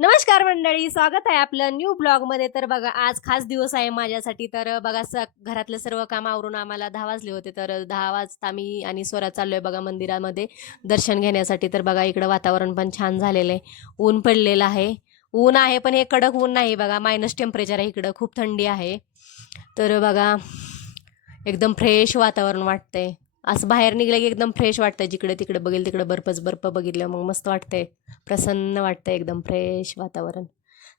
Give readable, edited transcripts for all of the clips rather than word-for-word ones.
नमस्कार मंडळी, स्वागत आहे आपलं न्यू ब्लॉग मध्ये। तर बघा, आज खास दिवस आहे माझ्यासाठी। तर बघा, घरातलं सर्व काम आवरून आम्हाला 10 वाजले होते। तर 10 वाजता आम्ही आणि स्वरा चाललोय बघा मंदिरामध्ये दर्शन घेण्यासाठी। तर बघा, इकडं वातावरण पण छान झालेलं आहे, ऊन पडलेलं आहे। ऊन आहे पण हे कडक ऊन नाही बघा, मायनस टेम्परेचर आहे इकडं, खूप थंडी आहे। तर बघा, एकदम फ्रेश वातावरण वाटतंय। असं बाहेर निघलं की एकदम फ्रेश वाटतंय, जिकडे तिकडे बघेल तिकडे बर्फच बर्फ बघितलं मग मस्त वाटतंय, प्रसन्न वाटतंय, एकदम फ्रेश वातावरण।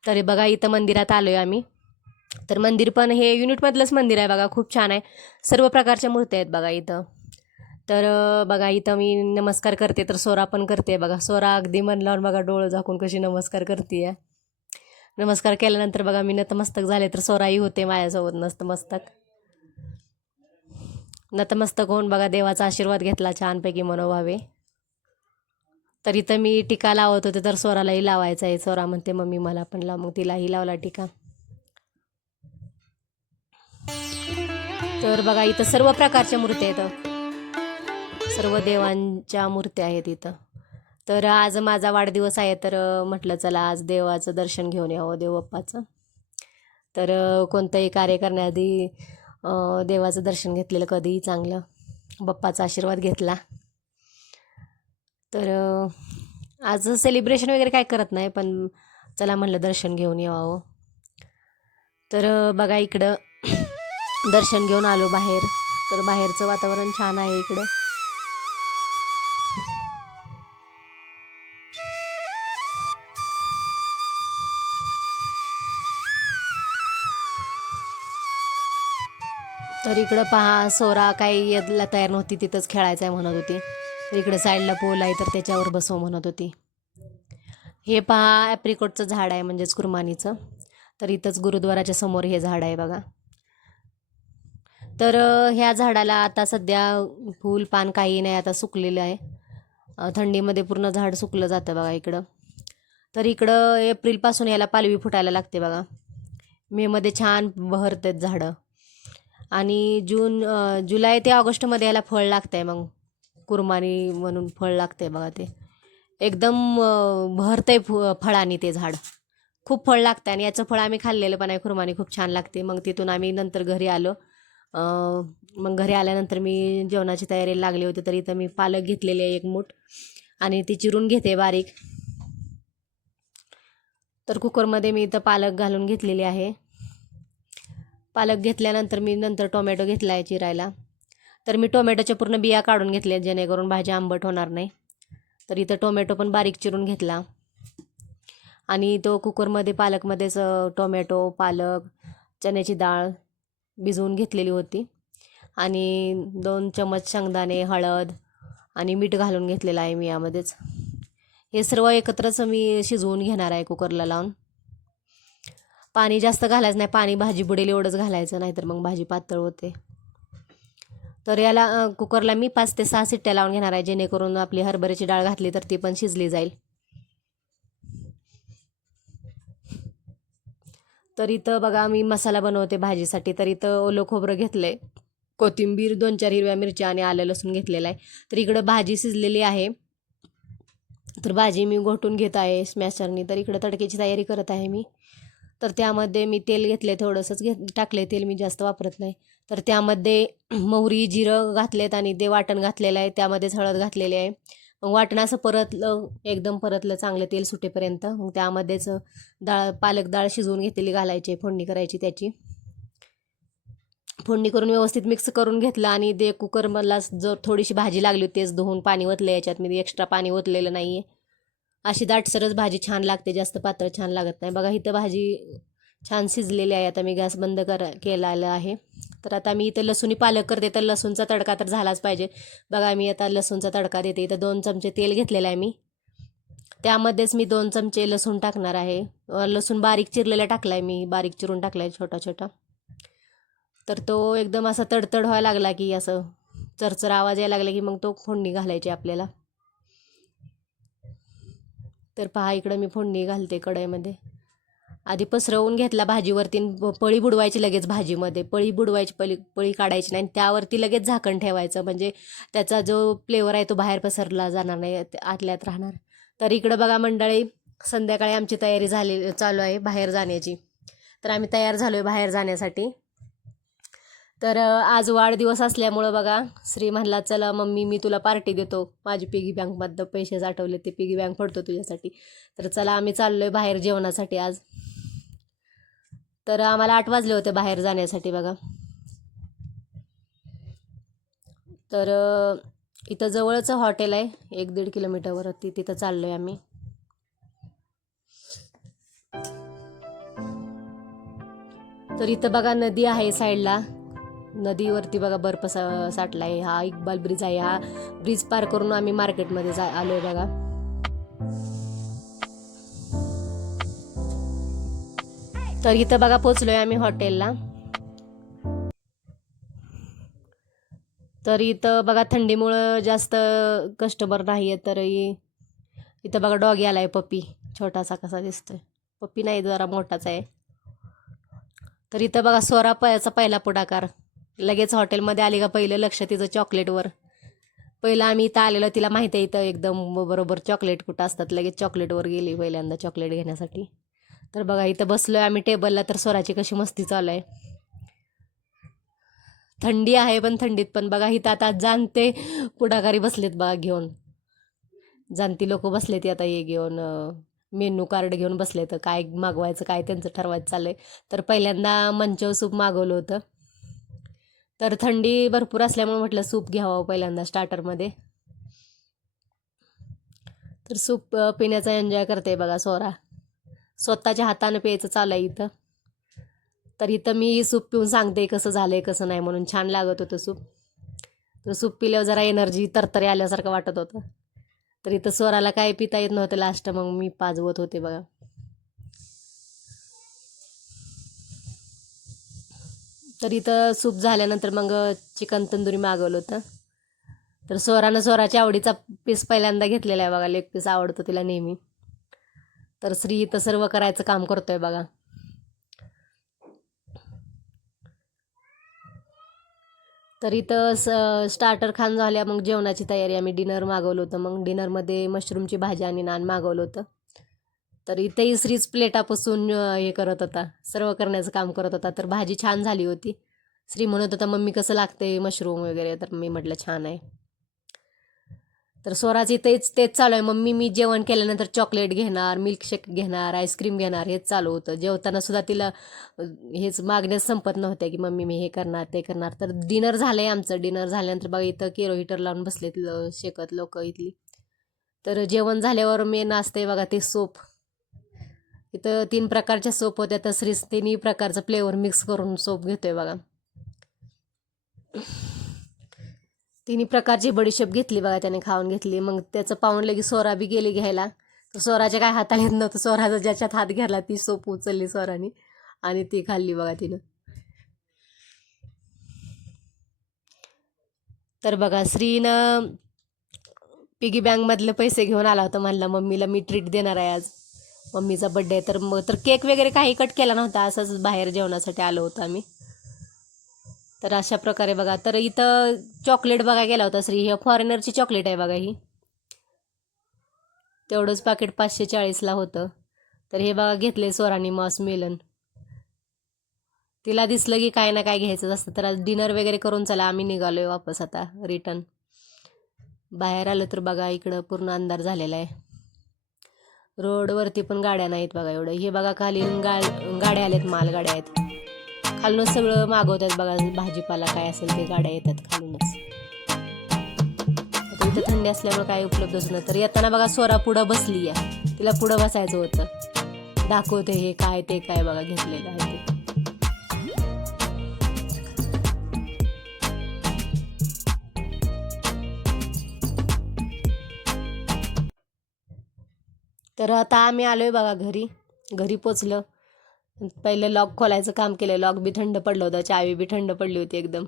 तरी बघा, इथं मंदिरात आलोय आम्ही। तर मंदिर पण हे युनिटमधलंच मंदिर आहे बघा, खूप छान आहे, सर्व प्रकारच्या मूर्त्या आहेत बघा इथं। तर बघा, इथं मी नमस्कार करते तर सोरा पण करते बघा। सोरा अगदी मन लावून बघा, डोळं झाकून कशी नमस्कार करते। नमस्कार केल्यानंतर बघा मी नतमस्तक झाले तर सोराही होते माझ्यासोबत नतमस्तक। नतमस्तक होऊन बघा देवाचा आशीर्वाद घेतला छानपैकी मनोभावे। तर इथं मी टीका लावत होते तर स्वरालाही लावायचा आहे। स्वरा म्हणते मम्मी मला पण लाव, मग तिलाही लावला टीका। तर बघा, इथं सर्व प्रकारच्या मूर्त्या आहेत, सर्व देवांच्या मूर्त्या आहेत इथं। तर आज माझा वाढदिवस आहे, तर म्हटलं चला आज देवाचं दर्शन घेऊन यावं, देव बाप्पाचं। तर कोणतंही कार्य करण्याआधी देवाचं दर्शन घेतलेलं कधीही चांगलं, बाप्पाचा आशीर्वाद घेतला। तर आज सेलिब्रेशन वगैरे काय करत नाही, पण चला म्हटलं दर्शन घेऊन यावं। तर बघा, इकडं दर्शन घेऊन आलो बाहेर। तर बाहेरचं वातावरण छान आहे इकडं। तर इकडं पहा, सोरा काही यायला तयार नव्हती, तिथंच खेळायचं आहे म्हणत होती। तर इकडे साईडला पोल आहे तर त्याच्यावर बसव म्हणत होती। हे पहा, ॲप्रिकॉटचं झाड आहे, म्हणजेच कुरमानीचं। तर इथंच गुरुद्वाराच्या समोर हे झाड आहे बघा। तर ह्या झाडाला आता सध्या फूल पान काही नाही, आता सुकलेलं आहे। थंडीमध्ये पूर्ण झाड सुकलं जातं बघा इकडं। तर इकडं एप्रिलपासून याला पालवी फुटायला लागते बघा, मेमध्ये छान बहरतात झाडं। आणि जुलै ते ऑगस्टमध्ये याला फळ लागतंय, मग कुरमानी म्हणून फळ लागतंय बघा। ते एकदम बहरतंय फळांनी ते झाड, खूप फळ लागतं। आणि याचं फळ आम्ही खाल्लेलं पण आहे, कुरमानी खूप छान लागते। मग तिथून आम्ही नंतर घरी आलो। मग घरी आल्यानंतर मी जेवणाची तयारी लागली होती। तर इथं मी पालक घेतलेली आहे 1 मूठ, आणि ती चिरून घेते बारीक। तर कुकरमध्ये मी इथं पालक घालून घेतलेली आहे। पालक घेतल्यानंतर मी नंतर टोमॅटो घेतला आहे चिरायला। तर मी टोमॅटोच्या पूर्ण बिया काढून घेतल्या, जेणेकरून भाजी आंबट होणार नाही। तर इथं टोमॅटो पण बारीक चिरून घेतला, आणि तो कुकरमध्ये पालकमध्येच टोमॅटो, पालक, चण्याची डाळ भिजवून घेतलेली होती, आणि 2 चमच शेंगदाणे, हळद आणि मीठ घालून घेतलेलं आहे मी यामध्येच। हे सर्व एकत्रच मी शिजवून घेणार आहे कुकरला लावून। पाणी जास्त घालायचं नाही, पाणी भाजी बुडेल एवढंच घालायचं, नाहीतर मग भाजी पातळ होते। तर याला कुकरला मी 5 ते 6 शिट्ट्या लावून घेणार आहे, जेणेकरून आपली हरभऱ्याची डाळ घातली तर ती पण शिजली जाईल। तर इथं बघा, मी मसाला बनवते भाजीसाठी। तर इथं ओलं खोबरं घेतलंय, कोथिंबीर, 2-4 हिरव्या मिरच्या आणि आलं लसूण घेतलेलं आहे। तर इकडं भाजी शिजलेली आहे, तर भाजी मी घोटून घेत आहे स्मॅशरनी। तर इकडं तडक्याची तयारी करत आहे मी। तर त्यामध्ये मी तेल घेतले, थोडंसंच टाकले तेल, मी जास्त वापरत नाही। तर त्यामध्ये मोहरी, जिरं घातलेत, आणि ते वाटण घातलेलं आहे, त्यामध्येच हळद घातलेली आहे। मग वाटण असं परतलं, एकदम परतलं चांगलं तेल सुटेपर्यंत। मग त्यामध्येच पालक डाळ शिजवून घेतलेली घालायची, फोडणी करायची त्याची। फोडणी करून व्यवस्थित मिक्स करून घेतलं, आणि ते कुकरमधला जर थोडीशी भाजी लागली होती तेच धुवून पाणी ओतलं याच्यात, मी एक्स्ट्रा पाणी ओतलेलं नाही आहे। अशी दाटसरच भाजी छान लागते, जास्त पातळ छान लागत नाही बघा। इथं भाजी छान शिजलेली आहे, आता मी गॅस बंद केलेला आहे। तर आता मी इथं लसूणी पालक करते, तर लसूणचा तडका तर झालाच पाहिजे बघा। मी आता लसूणचा तडका देते। इथं 2 चमचे तेल घेतलेलं आहे मी, त्यामध्येच मी 2 चमचे लसूण टाकणार आहे। लसूण बारीक चिरलेला टाकलाय मी, बारीक चिरून टाकलाय छोटा छोटा। तर तो एकदम असा तडतड व्हायला लागला की, असं चरचर आवाज यायला लागला की, मग तो फोडणी घालायची आपल्याला। तर पहा, इकडं मी फोडणी घालते कढईमध्ये। आधी पसरवून घेतला भाजीवरती, पळी बुडवायची लगेच भाजीमध्ये, पळी बुडवायची, पळी काढायची नाही, त्यावरती लगेच झाकण ठेवायचं, म्हणजे त्याचा जो फ्लेवर आहे तो बाहेर पसरला जाणार नाही, आतल्यात राहणार। तर इकडं बघा मंडळी, संध्याकाळी आमची तयारी चालू आहे बाहेर जाण्याची. तर आम्ही तयार झालो आहे बाहेर जाण्यासाठी. तर आज वाढदिवस असल्यामुळं बघा श्री म्हणला चला मम्मी मी तुला पार्टी देतो, माझी पिगी बँकमधनं पैसे साठवले ते पिगी बँक फोडतो तुझ्यासाठी. तर चला आम्ही चाललो आहे बाहेर जेवणासाठी आज. तर आम्हाला 8 वाजले होते बाहेर जाण्यासाठी बघा. तर इथं जवळच हॉटेल आहे 1-1.5 किलोमीटरवरती, तिथं चाललो आहे आम्ही. तर इथं बघा नदी आहे साईडला, नदीवरती बघा बर्फ साठला आहे. हा इक्बाल ब्रिज आहे. हा ब्रिज पार करून आम्ही मार्केटमध्ये आलोय बघा. तर इथं बघा पोचलोय आम्ही हॉटेलला. तर इथं बघा थंडीमुळं जास्त कस्टमर नाही आहे. तर इथं बघा डॉगी आलाय पप्पी, छोटासा कसा दिसतोय. पप्पी नाही जरा मोठाच आहे. तर इथं बघा सोरा पहिला पुढाकार. लगेच हॉटेलमध्ये आली का पहिलं लक्ष तिचं चॉकलेटवर. पहिलं आम्ही इथं आलेलं तिला माहिती आहे इथं एकदम बरोबर चॉकलेट कुठं असतात, लगेच चॉकलेटवर गेली पहिल्यांदा चॉकलेट घेण्यासाठी. तर बघा इथं बसलोय आम्ही टेबलला. तर स्वराची कशी मस्ती चालू आहे. थंडी आहे पण थंडीत पण बघा इथं आता जाणते पुढाकारी बसलेत बघा घेऊन. जाणती लोक बसलेत आता हे घेऊन मेनू कार्ड घेऊन बसले. तर काय मागवायचं काय त्यांचं ठरवायचं चाललंय. तर पहिल्यांदा मंचव सूप मागवलं होतं. तर थंडी भरपूर असल्यामुळे म्हटलं सूप घ्यावं पहिल्यांदा स्टार्टरमध्ये. तर सूप पिण्याचा एन्जॉय करते बघा सोरा. स्वतःच्या हातानं प्यायचं चालू आहे इथं. तर इथं मी सूप पिऊन सांगते कसं झालंय कसं नाही म्हणून. छान लागत होतं सूप. तर सूप पिल्यावर जरा एनर्जी तरतरी आल्यासारखं वाटत होतं. तर इथं स्वराला काय पिता येत नव्हतं लास्ट, मग मी पाजवत होते बघा. तर इथं सूप झाल्यानंतर मग चिकन तंदुरी मागवलं होतं. तर स्वराच्या आवडीचा पीस पहिल्यांदा घेतलेला आहे बघा. लेग पीस आवडतो तिला नेहमी. तर श्री इथं सर्व करायचं काम करतोय बघा. तर इथं स्टार्टर खाऊन झाल्या मग जेवणाची तयारी. आम्ही डिनर मागवलं होतं. मग डिनरमध्ये मशरूमची भाजी आणि नान मागवलं होतं. तर इथेही श्रीच प्लेटापासून हे करत होता, सर्व करण्याचं काम करत होता. तर भाजी छान झाली होती. श्री म्हणत होता मम्मी कसं लागते मशरूम वगैरे. तर मी म्हटलं छान आहे. तर स्वराची तेच चालू आहे. मम्मी मी जेवण केल्यानंतर चॉकलेट घेणार, मिल्कशेक घेणार, आईस्क्रीम घेणार, हेच चालू होतं. जेवताना सुद्धा तिला हेच मागण्यास संपत नव्हत्या की मम्मी मी हे करणार ते करणार. तर डिनर झालंय आमचं. डिनर झाल्यानंतर बघा इथं केरो हिटर लावून बसलेत शेकत लोक इथली. तर जेवण झाल्यावर मेन असते बघा ते सूप. इथं 3 प्रकारच्या सूप होत्या. तर श्री 3 प्रकारचं फ्लेवर मिक्स करून सूप घेतोय बघा. 3 प्रकारची बडीशेप घेतली बघा त्याने, खाऊन घेतली. मग त्याचं पाहून लगी सोरा बी गेली घ्यायला. तर सोराच्या काय हाताला येत नव्हतं. सोराचा ज्याच्यात हात घ्यायला ती सोप उचलली सोराने आणि ती खाल्ली बघा तिनं. तर बघा श्रीनं पिगी बँकमधले पैसे घेऊन आला होता. म्हणला मम्मीला मी ट्रीट देणार आहे आज, मम्मीचा बड्डे आहे. तर केक वगैरे काही कट केला नव्हता, असंच बाहेर जेवणासाठी आलो होतो आम्ही. तर अशा प्रकारे बघा. तर इथं चॉकलेट बघा गेला होता श्री. हे फॉरेनरची चॉकलेट आहे बघा ही. तेवढंच पाकिट 540ला होतं. तर हे बघा घेतले स्वरानी मॉस मेलन. तिला दिसलं की काय ना काय घ्यायचं असतं. तर आज डिनर वगैरे करून चला आम्ही निघालोय वापस आता रिटर्न. बाहेर आलं तर बघा इकडं पूर्ण अंधार झालेला आहे. रोडवरती पण गाड्या नाहीत बघा एवढं. हे बघा खाली गाड्या आल्यात, मालगाड्या आहेत. खालूनच सगळं मागवतात बघा, भाजीपाला काय असेल ते गाड्या येतात खालूनच. आता इथं थंडी असल्यामुळे काय उपलब्धच नाही. तर येताना बघा स्वरा पुढं बसली आहे. तिला पुढं बसायचं होतं. दाखवते हे काय ते काय बघा घेतलेलं आहे ते. तर आता आम्ही आलोय बघा घरी पोचलं. पहिलं लॉक खोलायचं काम केलं. लॉक बी थंड पडलं होतं, चावी बी थंड पडली होती एकदम.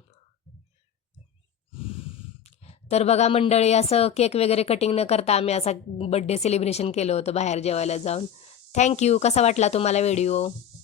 तर बघा मंडळी असं केक वगैरे कटिंग न करता आम्ही असा बड्डे सेलिब्रेशन केलं होतं बाहेर जेवायला जाऊन. थँक्यू. कसा वाटला तुम्हाला व्हिडिओ?